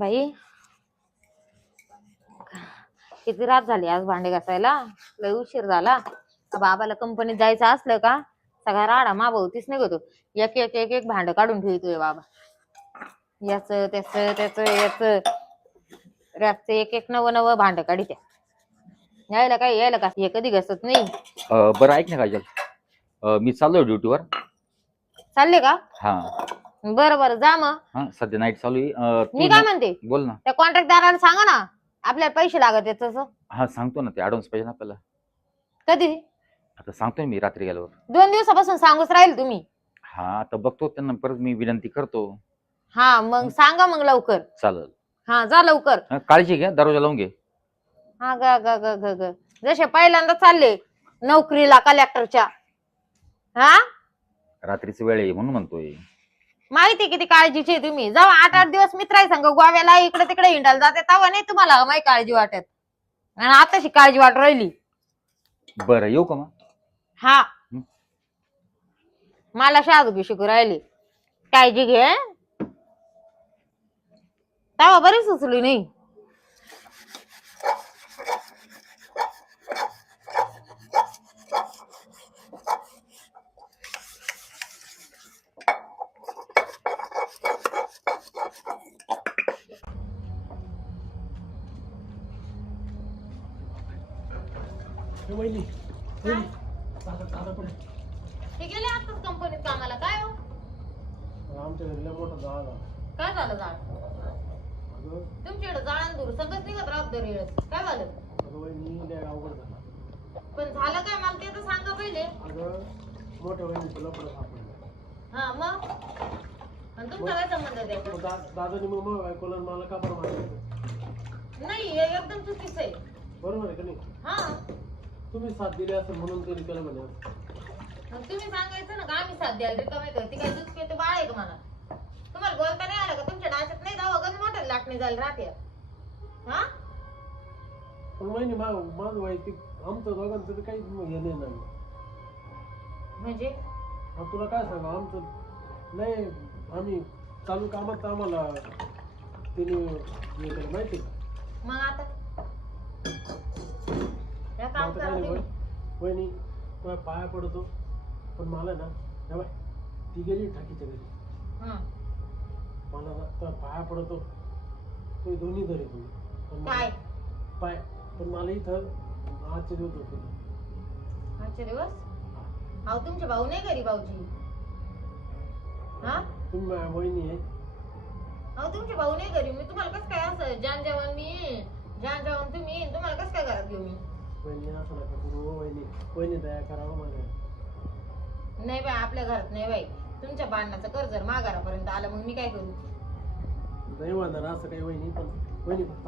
बाई किती रात झाली आज भांडे घासायला. लय उशीर झाला. बाबाला कंपनीत जायचं असलं का सगळा राडा माभोवतीच निघतो. एक एक एक एक भांड काढून ठेवतोय बाबा. याच त्याच त्याच याच रातचं एक एक नवं नवं भांड काढीत्या. यायला का हे कधी घसत नाही. बरं ऐक ना काजल, मी चाललोय ड्युटीवर. चालले का? हा बरं बरं जा मग. हा सध्या नाईट चालू आहे. मी काय म्हणते बोल ना. त्या कॉन्ट्रॅक्टदाराला सांगा ना आपल्याला पैसे लागत आहेत तसं. हा सांगतो ना, ते ऍडव्हान्स पाहिजे ना आपल्याला. कधी? आता सांगतोय मी रात्री गेल्यावर. 2 दिवसापासून सांगूच राहील तुम्ही. हा आता बघतो त्यांना, परत मी विनंती करतो. हा मग सांगा मग लवकर. चालेल. हा जा लवकर. काळजी घे, दरवाजा लावून घे. हा ग ग ग ग ग जसे पहिल्यांदा चालले नोकरीला कलेक्टरच्या. हा रात्रीची वेळ आहे म्हणून म्हणतोय. माहिती किती काळजीची आहे तुम्ही. जेव्हा 8-8 दिवस मित्राई संग गोव्याला इकडे तिकडे हिंडायला जाते तेव्हा नाही तुम्हाला माहिती काळजी वाटत, आणि आताशी काळजी वाट राहिली. बरं येऊ का मग? हा मला शाजूकी शिकू राहिली. काळजी घे. तेव्हा बरी सुचली नाही. हे गेले आताच कंपनीत कामाला. काय हो आमच्या घरी मोठा जाळ झाला. काय झालं? जाळ तुमच्याकडे जाळण दूर सगळंच निघत राहत दर वेळेस. काय झालं? अवघड झाला. पण झालं काय मला ते तर सांगा पहिले. अगं मोठ्या वहिनी तुला परत सापडलं. हा मग आणि तुमचा काय संबंध आहे त्याच्यात? दादानी मग ऐकलं मला का बरं मारायचं? नाही हे एकदम चुकीचं आहे. बरोबर आहे का नाही? हा तुम्ही साथ दिली असेल म्हणून तरी त्याला म्हणे. मग तुम्ही सांगायचं ना का आम्ही साथ द्यायला रिकामे करते काय? दुसरे ते बाळ आहे का मला? तुम्हाला बोलता नाही आलं का? तुमच्या डाशात नाही जावं गण मोठं लाटणी जायला राहते. हा पण वहिनी माझं वैयक्तिक आमचं दोघांचं तर काहीच हे नाही ना. म्हणजे तुला काय सांगा, आमचं नाही आम्ही चालू कामात आम्हाला तिने हे केलं माहिती का? मग आता या काम आता करा काय नाही तुम्ही. वहिनी तुला पाया पडतो, पण मला ना बाय ती गेली ठाकीच्या घरी. हं. मला ना तुला पाया पडतो, तो दोन्ही घरी तुम्ही पण काय पाय. पण मला इथं आजचे दिवस होते. आजचे दिवस? अहो तुमचे भाऊ नाही घरी भाऊजी. हा तुम्ही माझ्या वहिनी आहे. अहो तुमचे भाऊ नाही घरी. मी तुम्हाला कसं काय असं जान जेवण मी जान जेवण तुम्ही तुम्हाला कसं काय घरात घेऊ मी? वहिनी असं नका करू. वहिनी दया करावं माझ्या. नाही बाई आपल्या घरात नाही बाई. तुमच्या भांडणाचं कर्ज जर माघारापर्यंत आलं मग मी काय करू? नाही म्हणणार असं काही वहिनी, पण वहिनी फक्त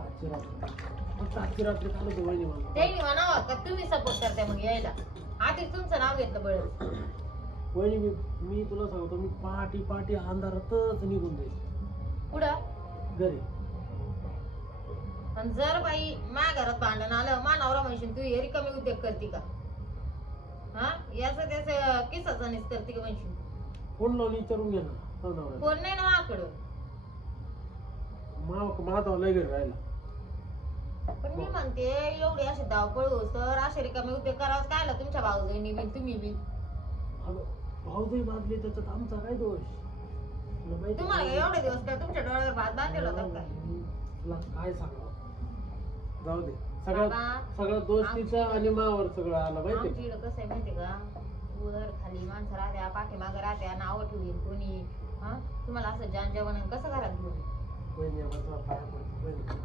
आजची रात्री चालू होती वहिनी मला. त्यांनी म्हणावं का तुम्ही सपोर्ट करताय मग यायला. आधीच तुमचं नाव घेतलं बळ. वहिनी मी तुला सांगतो, मी पहाटे अंधारातच निघून जाईल पुढं घरी. आणि जर बाई माझ्या घरात भांडण आलं मानावरा म्हणशील तू हे रिकामी उद्योग करते का? हा याचं त्याचं किस्साचा निस करते का म्हणशील? फोन लावून विचारून घे ना. फोन नाही ना माझ्याकडं. माझा लय घरी राहिला. पण मी म्हणते एवढी अशी धावपळ होत तर असे रिकामी उद्योग करावं काय तुमच्या भाऊजाईनी बी तुम्ही बी. भाऊजाई बाजली त्याच्यात आमचा काय दोष? तुम्हाला एवढे दिवस काय तुमच्या डोळ्यावर भात बांधलेला होता काय? तुला काय सांगा, जाऊ दे. सगळं दोष तिचा आणि मावर सगळं आलं माहिती. आमची कसं आहे माहिती का? वर खाली माणसं राहत्या, पाठीमागं राहत्या, नावं ठेवली कोणी. हा तुम्हाला असं जान जेवण कसं घरात घेऊन? वहिनी पाया पडतो.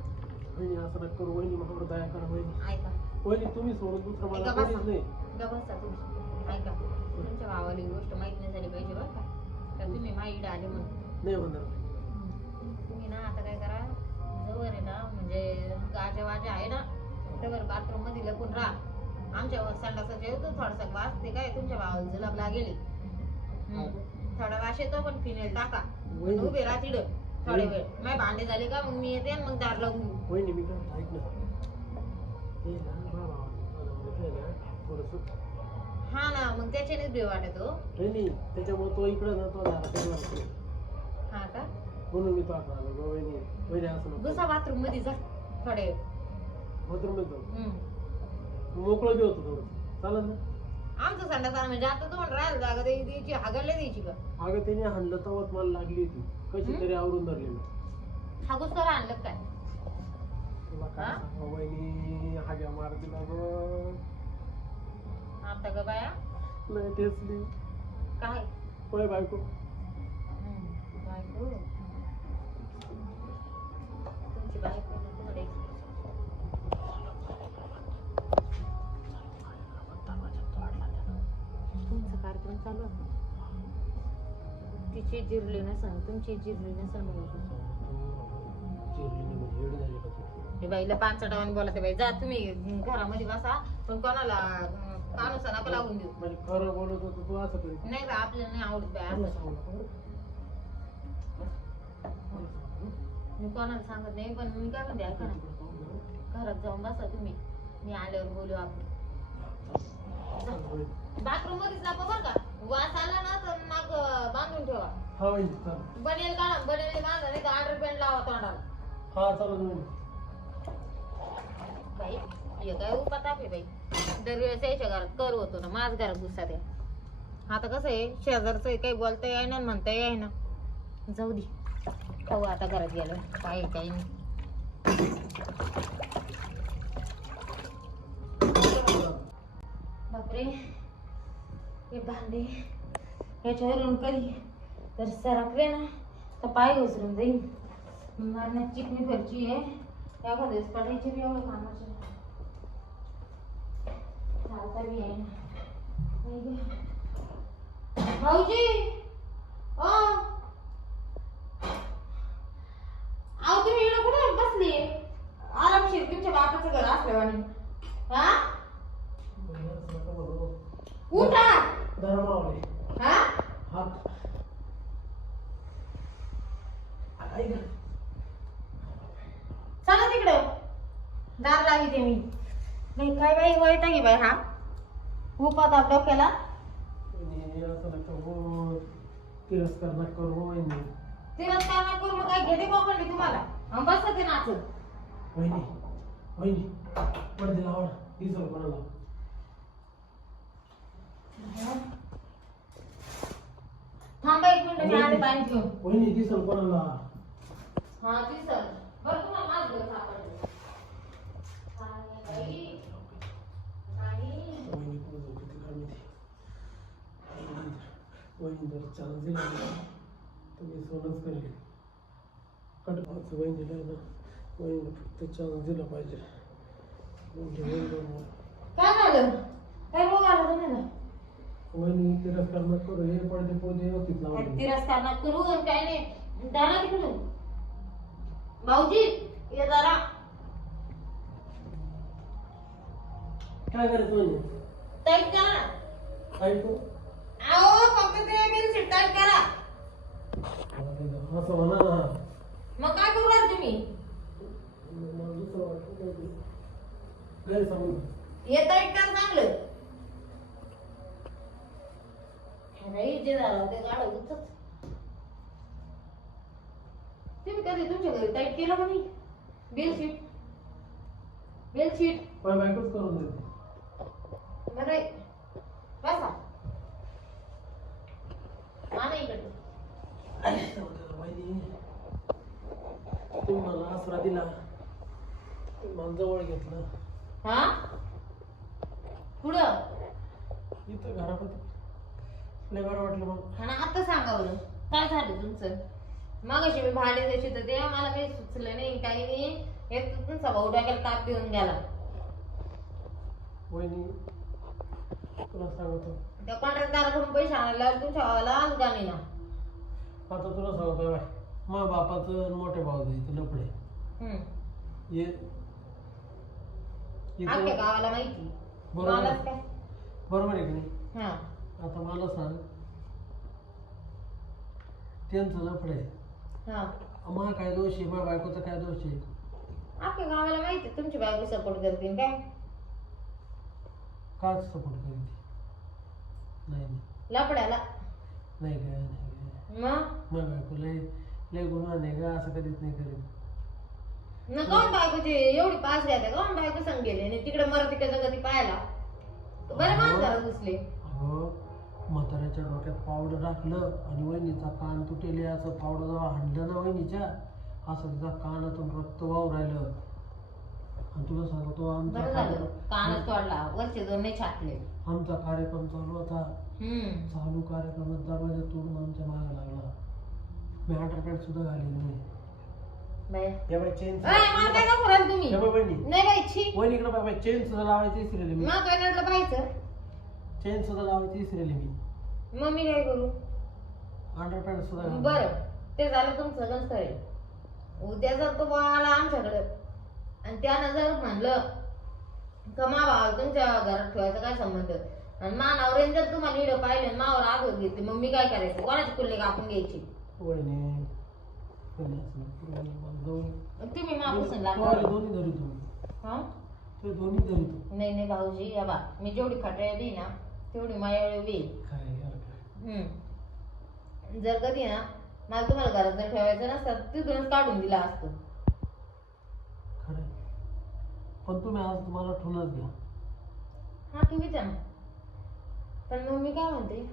वहिनी असं नका करू. वहिनी माझ्यावर दया करा. वहिनी ऐका वहिनी तुम्ही सोडून दुसरं मला कोणीच नाही. बसा तुम्ही. ऐका तुमच्या भावाला ही गोष्ट माहित नाही झाली पाहिजे बरं का तुम्ही माईड आले म्हणून. नाही म्हणणार. तुम्ही ना आता काय करा, जवळ आहे ना म्हणजे गाजा वाजा आहे ना त्यावर बाथरूम मध्ये लपून राहा. आमच्या संडासाचा येतो थोडासा वास ते काय तुमच्या भावाला जुलाबला गेले. थोडा वास येतो पण फिनेल टाका. उभे राहा तिथं थोडे वेळ. माझे भांडे झाले का मग मी येते आणि मग दार लावून घेऊ. वहिनी मी काय ऐक ना, ते ना थोडस. हा ना मग त्याच्यानेच भेव वाटत हो. नाही त्याच्यामुळे तो इकडं ना तो दारा. हा का? म्हणून मी तो आता आलो गं वहिनी. वहिनी असं नको. दुसरा बाथरूम मध्ये जा थोडे बाथरूम येतो हम्म. मोकळं बी होतं थोडं. चालेल ना? आमचं संडास आहे म्हणजे आता तुम्हाला राहायला जागा द्यायची हागायला द्यायची का अगं त्याने हाणलं तेव्हाच मला लागली होती. कशी तरी आवरून धरलेलं. हागूस तर आणलं काय तुला काय हा? सांगावं वहिनी, हाग्या मार दिला गं. आता ग बाया लय ठेचली. काय होय बायको. बायको तुमची बायको ना तुम्हाला एक तुमचा कार्यक्रम चालू आहे तिची जिरली नसेल तुमची जिरली नसेल हे बाईला पानसटावाने बोलते बाई जा तुम्ही घरामध्ये बसा पण कोणाला कानुसा नका लागून देऊ म्हणजे खरं बोलत होतो तू असं करीत. नाही बा आपल्याला नाही आवडत बाई तुला असं सांगू नको बरं. मला सांगू नको. मी कोणाला सांगत नाही पण मी काय म्हणते ऐका ना घरात जाऊन बसा तुम्ही मी आल्यावर बोलू आपण बाथरूम मध्येच जा बरं का वास आला ना तर नाक बांधून ठेवा हा वहिनी चालेल. बनेल काढा बनेल बांधा नाही तर अंडरपॅन्ट लावा तोंडाला हा चालेल वहिनी. बाई हे काय उपाताप आहे बाई दरवेळेस यायच्या घरात कर होतो ना माझ घरात गुस्सा द्या आता कसं आहे शेजारचं काही बोलता येई ना म्हणता येई ना जाऊ दे खाऊ आता घरात गेलो काय काही नाही बापरे हे भांडे ह्याच्यावरून कधी तर सरकले ना तर पाय घसरून जाईल मारण्यात चिकनी फरची आहे एखाद्या दिवस पडायची बी एवढं कामाचे चालता बी आहे ना भाऊजी ओ अहो तुम्ही इकडे कुठे बसली आरामशीर तुमच्या बापाचं घर असल्यावानी हा उठा धर्मावले हा हात ऐक ना. चला तिकडं दार लावी ते मी नाही काय बाई वैता की बाई हा उपात आपल्या डोक्याला वहिनी, असं नका हो. तिरस्कार नका करू हो वहिनी. तिरस्कार न करू मग काय घेते पकडली तुम्हाला आणि बसत ते नाचत वहिनी वहिनी पडदे लावा ना. दिसलं कोणाला. थांबा एक मिनिट मी आले पाणी घेऊन वहिनी दिसलं कोणाला. हा ती सर बरं तुम्हाला माझं घर सापडलं काय बाई काय वहिनी कुठं जाऊ किती काय माहिती. वहिनी जर चान्स दिला ना तर मी सोनच करेल. कटपाच वहिनीला आहे ना वहिनीला फक्त चान्स दिला पाहिजे. म्हणजे वहिनी काय झालं काय रोग आला तुम्हाला वहिनी तिरस्कार न करू. हे पडदे पोदे व्यवस्थित लावले. तिरस्कार न करू आणि काय नाही दारा तिकडून भाऊजी ये जरा काय करायचं वहिनी. टाईट करा ऐकू आओ फक्त ते बिल सीट टाईट करा असं म्हणा ना. मग काय करू राहिले तुम्ही मला दुसरं वाटलं नाही. गैरसमज. हे टाईट करा चांगलं नाही जे झालं ते गाडं उचच तुम्ही कधी तुमच्या घरी टाईट केलं का नाही बेलशीट बेलशीट पण बायकोच करून देते. बरं बसा आणा इकडे वहिनी तुम्ही मला आसरा दिला. तुम्ही मला जवळ घेतलं. हा पुढं इथं घरामध्ये लय बरं वाटलं मग. आणि आता सांगावलं काय झालं तुमचं मगाशी मी भाडे द्यायची तर ते मला काही सुचलं नाही काही नाही एक तुमचा भाऊ डोक्याला ताप देऊन गेला वहिनी तुला सांगतो. त्या कॉन्ट्रॅक्टदाराकडून पैसे आणायला तुमच्या भावाला अनुदान ना आता तुला सांगतोय बाय मग बापाचं मोठे भाऊ जायचं लपडे ये अख्ख्या इथं गावाला माहिती बरोबर मलाच काय बरोबर आहे की नाही. हा आता मला सांग त्यांचं लफडे आहे. हा मग काय दोष आहे माझ्या बायकोचा काय दोष आहे. अख्ख्या गावाला माहिती तुमची बायको सपोर्ट करतील काय काच सपोर्ट करीत नाही नाही लपड्याला नाही काय नाही काय. मग माझ्या बायकोला लय गुन्हा नाही का असं कधीच नाही करेल. न कोण बायकोची एवढी पास घ्यायला कोण बायको संग गेले आणि तिकडे मरतिकाचा कधी पाहायला बरं माणूस घरात घुसले. अहो म्हाताऱ्याच्या डोक्यात पावडर टाकलं आणि वहिनीचा कान तुटेले असं पावडर जेव्हा हाणलं ना वहिनीच्या असं तिचा कानातून रक्त वाहू राहिलं. आणि तुला सांगतो आमचा बरं झालं कानच तोडला वरचे दोन नाही छाटले. आमचा कार्यक्रम चालू होता. चालू कार्यक्रमात दरवाजा तोडून आमच्या मागे लागला. मी अंडरपॅन्ट सुद्धा घालेली नाही. बाई या बाई चेन मला काय नको राहिलं तुम्ही या बाई वहिनी नाही बाई छी वहिनीकडे बाई चेन सुद्धा लावायची विसरले मी. मला काय नडलं पाहायचं चेन सुद्धा लावायची विसरले मी. मग मी काय करू. अंडरपॅन्ट सुद्धा घालून. बरं ते झालं तुमचं सगळंच करेल. उद्या जर तो आला आमच्याकडं आणि त्यानं जर म्हणलं कमा भाव तुमच्या घरात ठेवायचा काय संबंध आणि मानावर जर तुम्हाला व्हिडिओ पाहिले मावर आग घेतली मग मी काय करायचं कोणाची कुल्ले कापून घ्यायची. वहिनी वहिनी असं नको. वहिनी मला जाऊन तुम्ही मापूसून लागला दोन्ही धरी तुम्ही हा ते दोन्ही धरी तू नाही नाही भाऊजी या बा मी जेवढी खटाळी देई ना तेवढी माझ्या वेळी काय यार काय. जर कधी ना मला तुम्हाला घरात जर ठेवायचं नसतं तिथूनच काढून दिला असतं. खरं पण तुम्ही आज तुम्हाला ठेवूनच घ्या. हा तुम्हीच ना पण मग मी काय म्हणते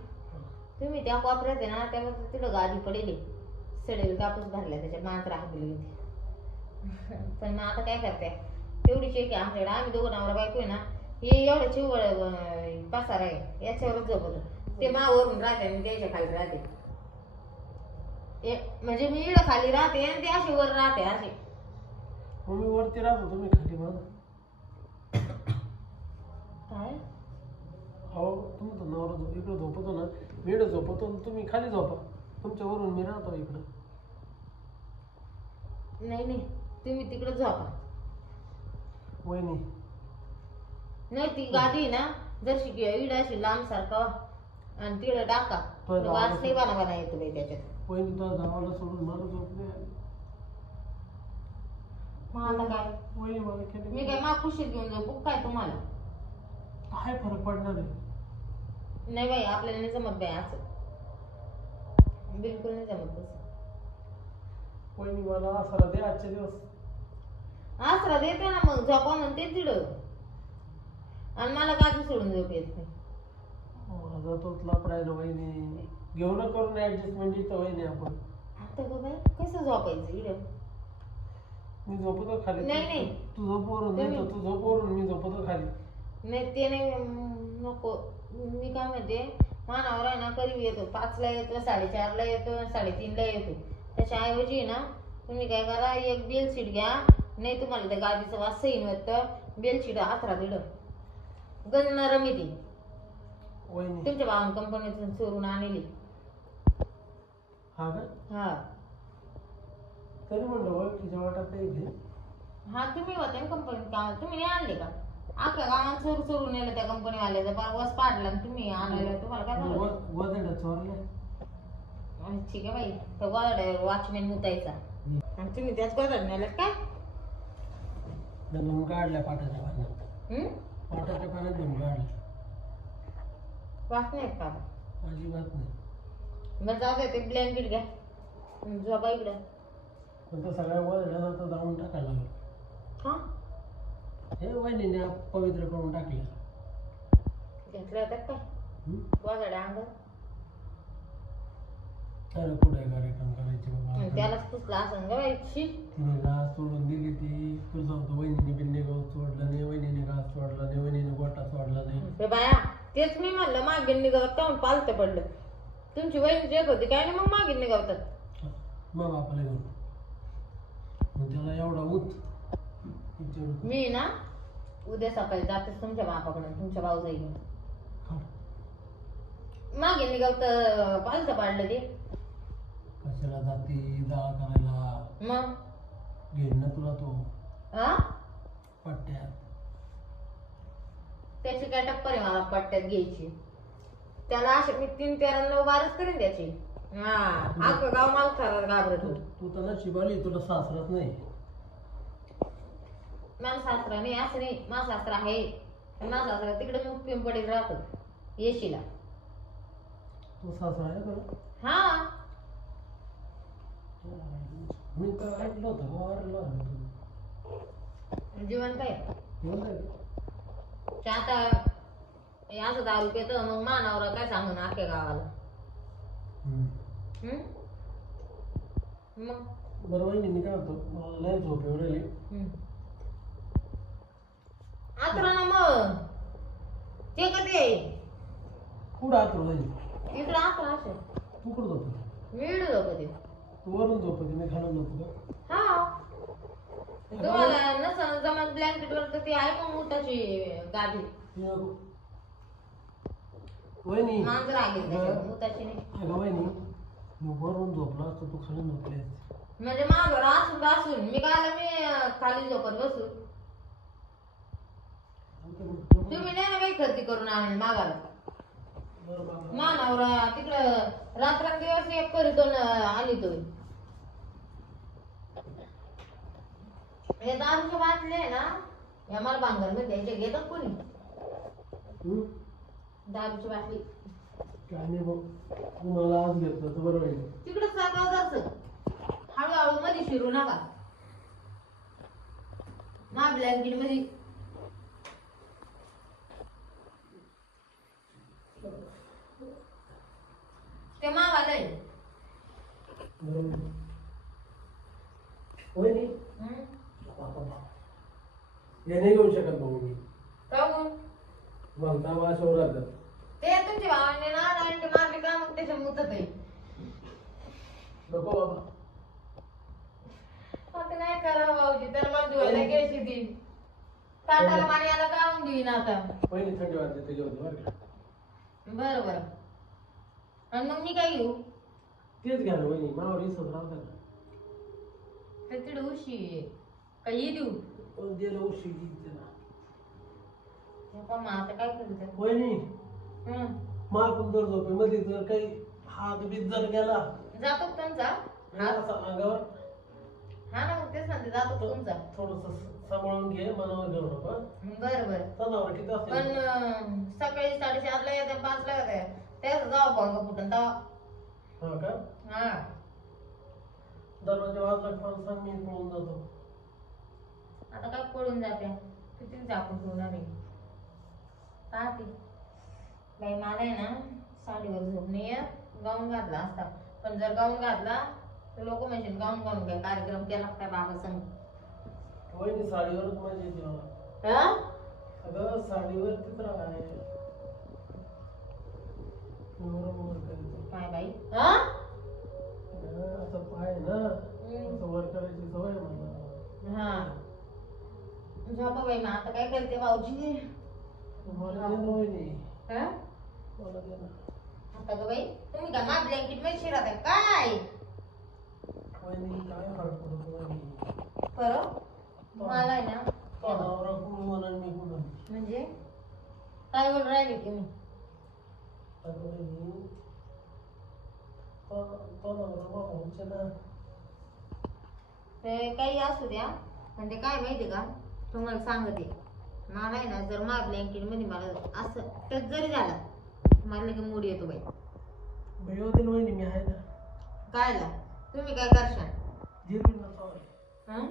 तुम्ही त्या कोपऱ्यात आहे ना त्यावर तिथं गादी पडेल सडेल कापूस भरलाय त्याच्यात मात्र हाकली होती. पण मग आता काय करते तेवढीच आहे की आमच्याकडे आम्ही दोघं नवरा बायको आहे ना हे एवढं चिवळ पसार आहे याच्यावरच झोपत ते मावरून राहते आणि त्याच्या खाली राहते. म्हणजे मी इकडं खाली राहते आणि ते अशी वर राहते असे. मग मी वरती राहतो तुम्ही खाली बघा. काय अहो तुमचा नवरा इकडं झोपतो ना मी इकडं झोपतो तुम्ही खाली झोपा. तुमच्या वरून मी राहतो इकडं. नाही नाही तुम्ही तिकडे झोपा. वहिनी नाही ती गादी ना जर इड अशी लांब सारखा आणि तिकडे टाका वास नाही बना येतो बाई त्याच्यात. वहिनी तुला गावाला सोडून मला झोप नाही आली. मग आता काय वहिनी मला केली मी काय माकुशीत घेऊन जाऊ काय तुम्हाला. काय फरक पडणार आहे. नाही बाई आपल्याला नाही जमत बाई असं बिलकुल नाही जमत तसं. वहिनी मला आसरा दे आजचे दिवस. आसरा देते ना मग झोपा म्हणते तिड आणि मला गादी सोडून झोप येत नाही. माझा तोच लापडायला वहिनी घेऊन करून ऍडजस्टमेंट इथं वहिनी आपण. आता ग बाई कसं झोपायचं इड. मी झोपतो खाली. नाही नाही तू झोप वरून नाही तर तू झोप वरून मी झोपतो खाली. नाही ते नाही नको. मी काय म्हणते मानावर आहे ना कधी येतो 5ला येतो 4:30ला येतो 3:30ला येतो. त्याच्याऐवजी ना तुम्ही काय करा एक बेलशीट घ्या नाही तुम्हाला त्या गादीचं वास सहीन वाटतं बेलशीट आसरा दिड गंज नरम येते. वहिनी तुमच्या भावान कंपनीतून चोरून आणली. हा का हा तरी म्हणलं ओळखीच्या वाटत काही घे. हा तुम्ही होते ना कंपनीत कामाला तुम्ही नाही आणले का. अख्ख्या गावात चोरून नेलं त्या कंपनीवाल्याचा वस पाडला आणि तुम्ही आणायला तुम्हाला काय झालं. वदडा चोरल्या. ठीक आहे बाई तर गोदाड्यावर वॉचमॅन मुतायचा आणि तुम्ही त्याच गोदाड नेल्यात काय. धुवून काढल्या पाटाच्या पाण्यात. पाटाच्या पाण्यात धुवून काढल्या. वाच नाही का अजिबात नाही. बरं जाऊ दे ते ब्लँकेट घ्या झोपा इकडं. पण तो सगळ्या वदड्याला तर जाऊन टाकायला लागला. हा हे वहिनीने पवित्र करून टाकले. घेतलं होतं काय गोदाड्या अंग तर पुढे कार्यक्रम करायचे बाबा. त्यालाच पुसला असं ग बाई शी. तिने घास सोडून दिली ती. तुला सांगतो वहिनीने बिन्ने गवत सोडलं नाही वहिनीने घास सोडला नाही वहिनीने गोटा सोडला नाही. ते बाया तेच मी म्हणलं मागे निघत काऊन पालतं पडलं. तुमची वहिनी येत होती काय नाही मग मागे निघवतात. मग आपल्याला घेऊन मग त्याला एवढा उत. मी ना उद्या सकाळी जातेच तुमच्या बापाकडे तुमच्या भाऊजाई घेऊन. मागे निघवत पालतं पाडलं ते. कशाला जाती जाळा करायला. मग घेईन ना तुला तो हा पट्ट्यात. त्याची काय टप्पर आहे मला पट्ट्यात घ्यायची. त्याला असे मी 3, 13, 9, 12 करीन त्याची. हा अख्खं गाव मला खरं घाबरत. तू तर नशीब आली तुला सासराच नाही. मला सासरा नाही असं नाही माझा सासरा आहे माझा सासरा तिकडे मग पिंपडीत राहतो येशीला. तू सासरा आहे तुला. हा मी तर ऐकलं होतं वारलं जिवंत आहे होतं. ते आता हे असं दारू पेत मग मानावर काय सांगू ना अख्ख्या गावाला. हम्म? मग बरं वहिनी मी काय होतो मला लय झोप येऊ राहिली. आतरा ना मग ते कधी कुठं आत वहिनी इकडं आतरा असं तू कुठं झोपतो? मी इकडं जाऊ कधी. तू वरून झोपते मी खालून झोपतो का? हा तुम्हाला नसन जमा ब्लँकेट वर तर ती आहे मग मोठाची गादी ती नको. वहिनी मांजर आली त्याच्यावर मोठाची नाही. अगं वहिनी मी वरून झोपला असतो तू खाली झोपली असती. म्हणजे मांजर असून मी खाली झोपत बसू. तुम्ही नाही ना काही खर्ची करून आणेल मागायला. मानावर तिकडं रात्रंदिवस एक करीतो आली तो. हे दारूचे बाटले आहे ना या मला बांगर मध्ये द्यायचे घेतात कोणी दारूची बाटली. काय नाही बघ तू मला आज घेतलं तर बरं होईल. तिकडं सकाळ जायचं हळूहळू मध्ये शिरू नका मा ब्लँकेट मध्ये. ते मावालंय बरोबर वहिनी हे नाही घेऊ शकत भाऊ मी काहून म्हणता वाशवर राहतात. ते तुमच्या भावाने ना नाईन्टी मारली का मग त्याच्या मुतत आहे. नको बाबा आता काय करा भाऊजी तर मला धुवायला घ्यायची ती ताटाला पाणी आला का आणून देईन आता. पहिली थंडी वाजते ते घेऊन बरं का. बरं बरं आणि मग मी काय घेऊ तेच घ्या ना वहिनी मावर इसत राहतात ना. तर तिकडे उशी काही देऊ पण दिलं उशी त्याला मग आता काय करू त्यात? वहिनी हं. मागून जर झोपेमध्ये जर काही हात बीत जर गेला जातो का तुमचा हात? असा अंगावर हा ना मग तेच म्हणते जातो का तुमचा. थोडस सांभाळून घे मनावर घेऊ नका. बरं बरं तणावर किती पण असते सकाळी 7:30 ला येते 5 ला येते त्याच जाऊ भंग फुटून तवा. हा का हा दरवाजा वाजला मला सांग मी पळून जातो. आता काय पळून जाते किती झाकून ठेवणार आहे पाहते बाई. मला आहे ना साडीवर झोप नाही येत गाऊन घातला असता पण जर गाऊन घातला तर लोक म्हणतील गाऊन घालून काय कार्यक्रम केला काय बाबा संग. वहिनी साडीवरच मजा येते मला. हा अगं साडीवर तिच राहाय काय बाई हा असं पाय ना असं वर करायची सवय आहे मला. हा झोपा बाई. मग आता काय करते भाऊजी मला दे ना वहिनी हा मला दे ना. आता ग बाई तुम्ही का मा ब्लँकेट मध्ये शिरत आहे काय वहिनी काय फरक पडतो वहिनी. खरं मला आहे ना तणावर कुठून म्हणा मी कुठून. म्हणजे काय बोल राहिले तुम्ही अगं वहिनी तणावर भाऊच्या ना ते काही असू द्या पण ते काय माहिती का तुम्हाला सांगते मला आहे ना जर मा ब्लँकेट मध्ये मला असं टच जरी झाला मला की मूड येतो बाई. बाई होतील वहिनी मी आहे ना. कायला तुम्ही काय करशाल जिरवी ना सवय. हं?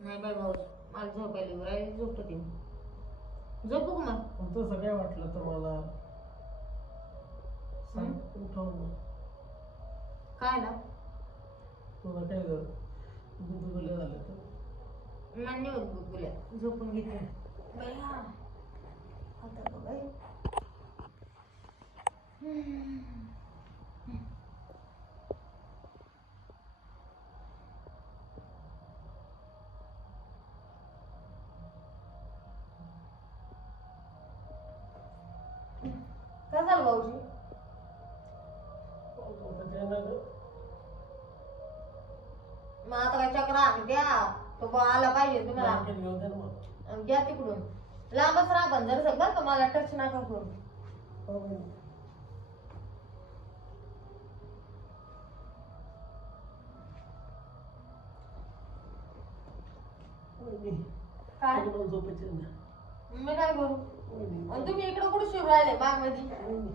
नाही बाई भाऊ मला झोपायला येऊ राहिली झोपतो ती झोपू का मग पण तसं काय वाटलं तर मला सांग उठवून कायला तुला काय कर गुदगुले झाले तर मान्य होत गुदगुल्या झोपून घेते बाई. हा आता बघ बाई. काय झालं भाऊजी मग आता काय चक्र आणि द्या तो आला पाहिजे तुम्हाला घेऊ दे ना मग. घ्या तिकडून लांबच राहा पण जर सगळं का मला टच नका करू. हो वहिनी. वहिनी काय मला झोपायचं ना. मी काय करू वहिनी आणि तुम्ही इकडं कुठे शिरू राहिले बाग मध्ये वहिनी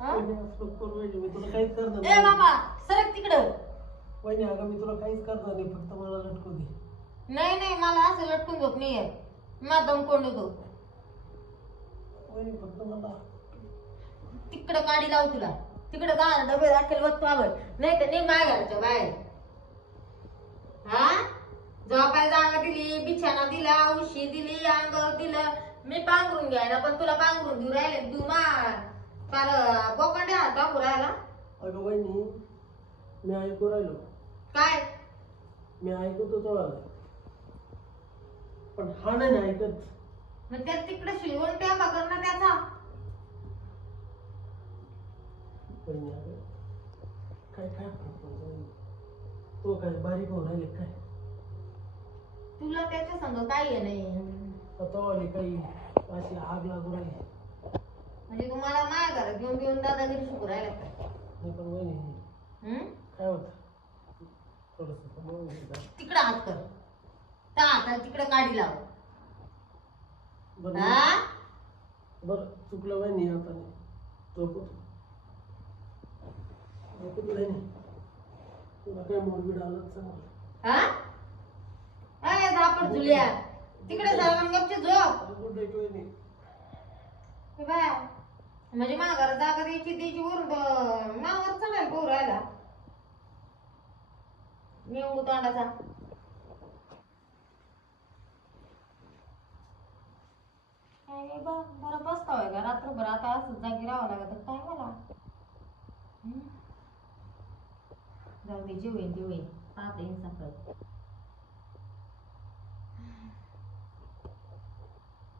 हा वहिनी असं करू वहिनी मी तुला काहीच करणार ए नाही. बाबा सरक तिकडं वहिनी अगं मी तुला काहीच करणार नाही, फक्त मला लटकू दे. नाही नाही, मला असं लटकून झोप नाही येत. माझा दम कोंड होतो. वहिनी फक्त मला. तिकडं काडी लाव तुला. तिकडं का डबे राखेल वस्तू आवड नाही तर नाही माय घरच्या बाहेर. हा झोपायला जागा दिली, बिछाना दिला, उशी दिली, अंगावर दिलं. मी पांघरून घ्यायला पण तुला पांघरून देऊ राहिले. तू मा फार बोकांडे हात टाकू राहिला. अगं वहिनी मी ऐकू राहिलो, काय मी ऐकत होतो आला, पण हा नाही ना ऐकत. मग त्यात तिकडे शिवण टेपा कर ना त्याचा. वहिनी अगं काय काय फरक पडतो वहिनी? तो काय बारीक होऊन राहिले काय? तुला त्याच्या संग काय आहे नाही. स्वतःवाली काही अशी आग लागू राहिली. म्हणजे तुम्हाला माझ्या घरात घेऊन घेऊन दादागिरी शिकू राहिला काय? नाही पण वहिनी हम्म? काय होतं थोडस तिकडे हात कर. त्या हाताला तिकडे काढी लाव. बरं. हा बरं चुकलं वहिनी, आता नाही झोपत वहिनी. तुला काय मोडबीड आलं चांगलं. हा अरे झापड जुलिया तिकडे जाऊन गपचे झोप. गुड नाईट वहिनी. हे बाया म्हणजे माझ्या घरात जागा द्यायची वरून नावावर चालेल पोर राहिला निवडू तोंडाचा. काय बा बरा बसताय का रात्रभर आता असं जागी राहावं लागत काय मला. जाऊ दे जेवेन पाहता येईन सकाळी.